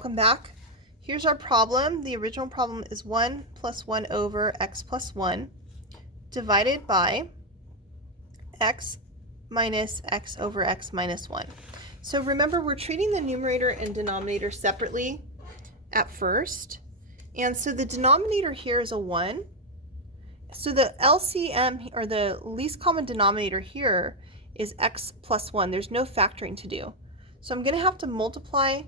Welcome back. Here's our problem. The original problem is 1 plus 1 over x plus 1 divided by x minus x over x minus 1. So remember, we're treating the numerator and denominator separately at first. And so the denominator here is a 1. So the LCM, or the least common denominator here, is x plus 1. There's no factoring to do. So I'm going to have to multiply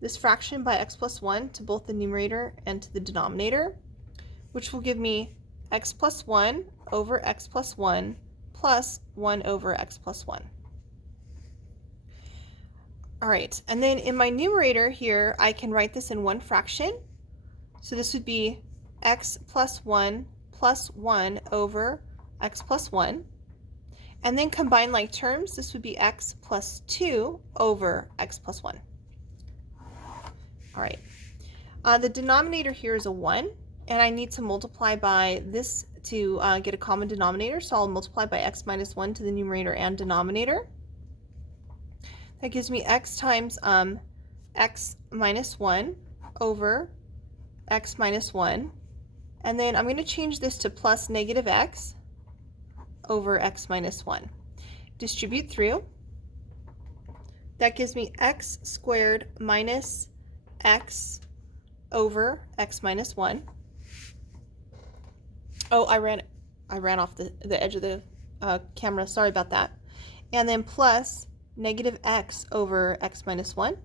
this fraction by x plus 1 to both the numerator and to the denominator, which will give me x plus 1 over x plus 1 plus 1 over x plus 1. All right, and then in my numerator here, I can write this in one fraction. So this would be x plus 1 over x plus 1. And then combine like terms, this would be x plus 2 over x plus 1. All right, the denominator here is a 1, and I need to multiply by this to get a common denominator, so I'll multiply by x minus 1 to the numerator and denominator. That gives me x times x minus 1 over x minus 1, and then I'm going to change this to plus negative x over x minus 1. Distribute through. That gives me x squared minus x over x minus 1. Oh, I ran off the edge of the camera. Sorry about that. And then plus negative x over x minus 1.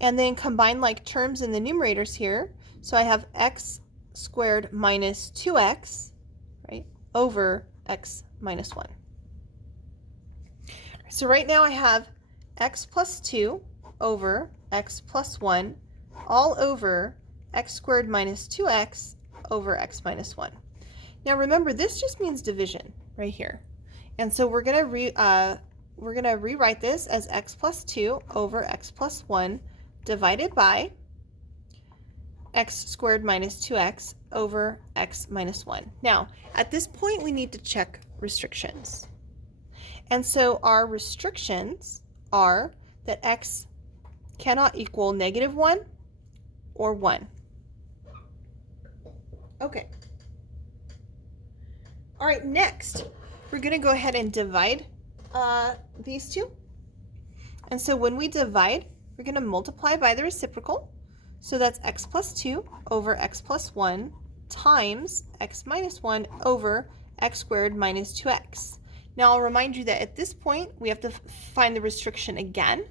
And then combine like terms in the numerators here. So I have x squared minus 2x, right, over x minus 1. So right now I have x plus 2 over x plus 1 all over x squared minus 2x over x minus 1. Now remember, this just means division right here. And so we're going to rewrite this as x plus 2 over x plus 1 divided by x squared minus 2x over x minus 1. Now, at this point, we need to check restrictions. And so our restrictions are that x cannot equal negative 1 or 1. Okay. All right, next, we're going to go ahead and divide these two. And so when we divide, we're going to multiply by the reciprocal. So that's x plus 2 over x plus 1 times x minus 1 over x squared minus 2x. Now I'll remind you that at this point, we have to find the restriction again.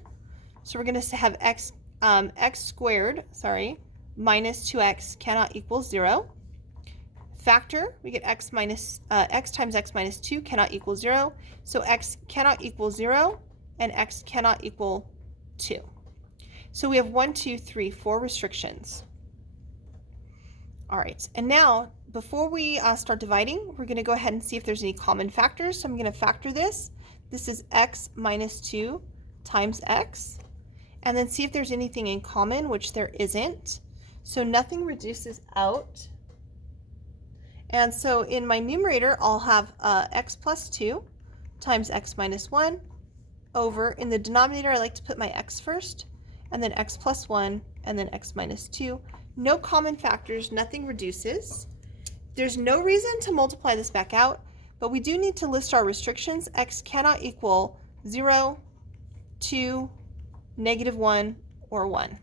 So we're going to have x squared, minus 2x cannot equal 0. Factor, we get x times x minus 2 cannot equal 0. So x cannot equal 0 and x cannot equal 2. So we have 4 restrictions. All right, and now before we start dividing, we're going to go ahead and see if there's any common factors. So I'm going to factor this. This is x minus 2 times x. And then see if there's anything in common, which there isn't. So nothing reduces out. And so in my numerator, I'll have x plus 2 times x minus 1 over, in the denominator, I like to put my x first, and then x plus 1, and then x minus 2. No common factors, nothing reduces. There's no reason to multiply this back out, but we do need to list our restrictions. X cannot equal 0, 2, negative 1, or 1.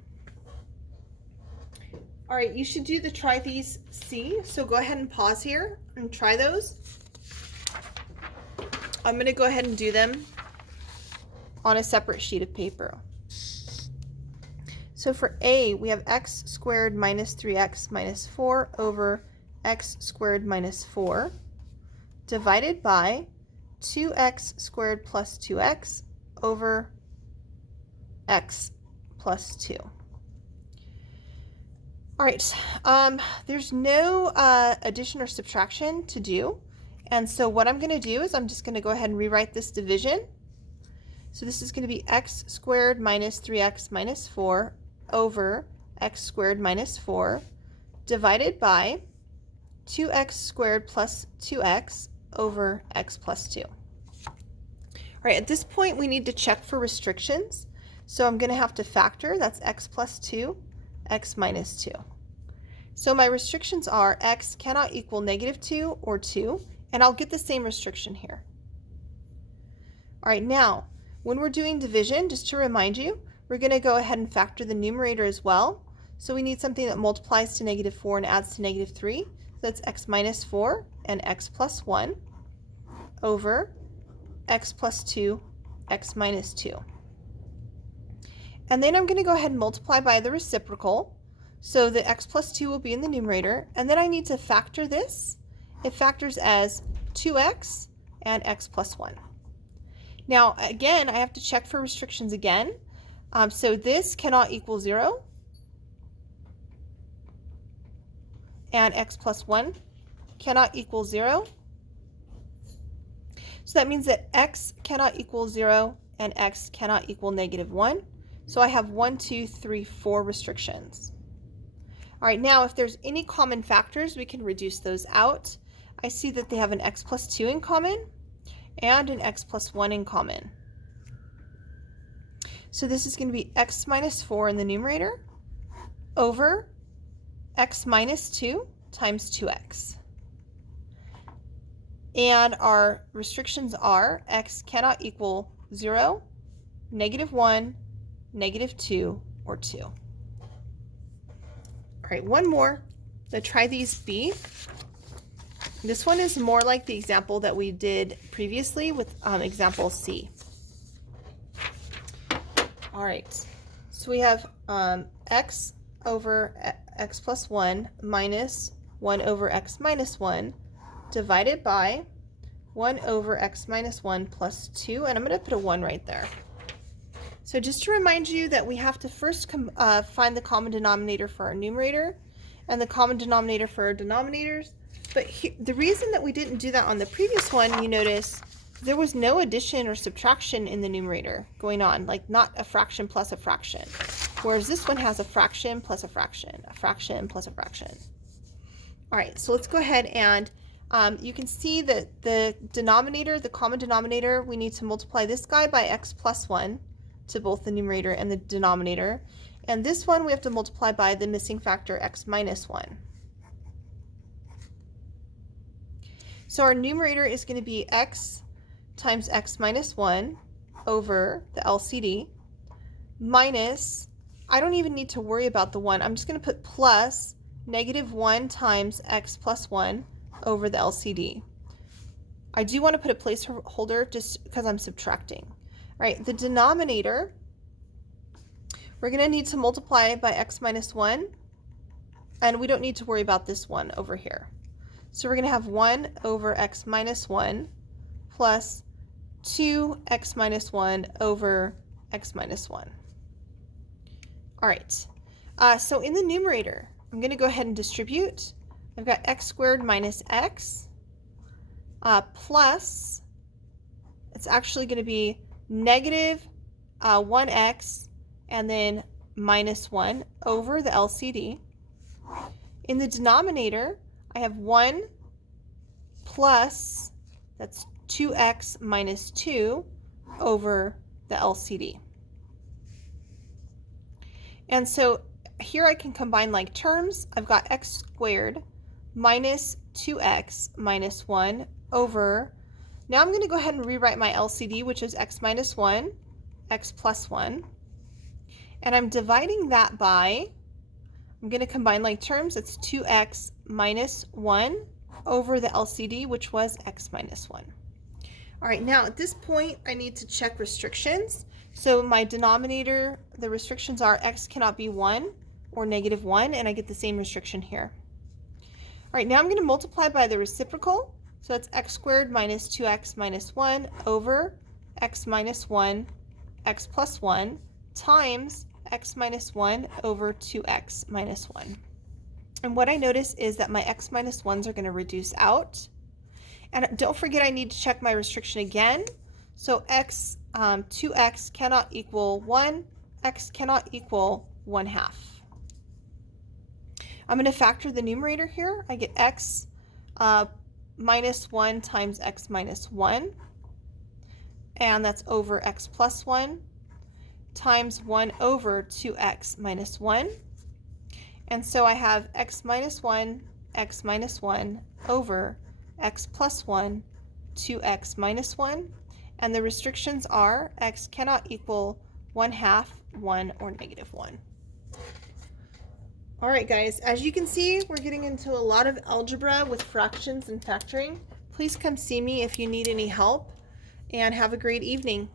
All right, you should do the try these C. So go ahead and pause here and try those. I'm going to go ahead and do them on a separate sheet of paper. So for A, we have x squared minus 3x minus 4 over x squared minus 4 divided by 2x squared plus 2x over x plus 2. All right, there's no addition or subtraction to do. And so what I'm going to do is I'm just going to go ahead and rewrite this division. So this is going to be x squared minus 3x minus 4 over x squared minus 4 divided by 2x squared plus 2x over x plus 2. All right, at this point we need to check for restrictions. So I'm going to have to factor, that's x plus 2 x minus 2. So my restrictions are x cannot equal -2 or 2, and I'll get the same restriction here. All right, now, when we're doing division, just to remind you, we're going to go ahead and factor the numerator as well. So we need something that multiplies to -4 and adds to -3. So that's x minus 4 and x plus 1 over x plus 2, x minus 2. And then I'm going to go ahead and multiply by the reciprocal. So the x plus 2 will be in the numerator. And then I need to factor this. It factors as 2x and x plus 1. Now, again, I have to check for restrictions again. So this cannot equal 0. And x plus 1 cannot equal 0. So that means that x cannot equal 0 and x cannot equal -1. So I have 1, 2, 3, 4 restrictions. All right, now if there's any common factors, we can reduce those out. I see that they have an x plus 2 in common and an x plus 1 in common. So this is going to be x minus 4 in the numerator over x minus 2 times 2x. And our restrictions are x cannot equal 0, -1, -2, or 2. All right, one more. So try these B. This one is more like the example that we did previously with example C. All right, so we have x over x plus 1 minus 1 over x minus 1 divided by 1 over x minus 1 plus 2, and I'm going to put a 1 right there. So just to remind you that we have to first find the common denominator for our numerator and the common denominator for our denominators. But the reason that we didn't do that on the previous one, you notice there was no addition or subtraction in the numerator going on, like not a fraction plus a fraction. Whereas this one has a fraction plus a fraction, a fraction plus a fraction. All right, so let's go ahead and you can see that the denominator, the common denominator, we need to multiply this guy by x plus 1 to both the numerator and the denominator. And this one we have to multiply by the missing factor x minus 1. So our numerator is going to be x times x minus 1 over the LCD minus, I don't even need to worry about the 1. I'm just going to put plus -1 times x plus 1 over the LCD. I do want to put a placeholder just because I'm subtracting. All right, the denominator, we're going to need to multiply by x minus 1, and we don't need to worry about this 1 over here. So we're going to have 1 over x minus 1 plus 2x minus 1 over x minus 1. All right, so in the numerator, I'm going to go ahead and distribute. I've got x squared minus x plus, it's actually going to be negative 1x and then minus 1 over the LCD. In the denominator, I have 1 plus, that's 2x minus 2 over the LCD. And so here I can combine like terms. I've got x squared minus 2x minus 1 over, now I'm going to go ahead and rewrite my LCD, which is x minus 1, x plus 1. And I'm dividing that by, I'm going to combine like terms, it's 2x minus 1 over the LCD, which was x minus 1. All right, now at this point, I need to check restrictions. So my denominator, the restrictions are x cannot be 1 or -1, and I get the same restriction here. All right, now I'm going to multiply by the reciprocal. So that's x squared minus 2x minus 1 over x minus 1, x plus 1 times x minus 1 over 2x minus 1. And what I notice is that my x minus 1s are going to reduce out. And don't forget I need to check my restriction again. So 2x cannot equal 1, x cannot equal 1/2. I'm going to factor the numerator here. I get x minus 1 times x minus 1, and that's over x plus 1 times 1 over 2x minus 1. And so I have x minus 1 over x plus 1 2x minus 1. And the restrictions are x cannot equal 1/2, 1, or -1. All right, guys, as you can see, we're getting into a lot of algebra with fractions and factoring. Please come see me if you need any help, and have a great evening.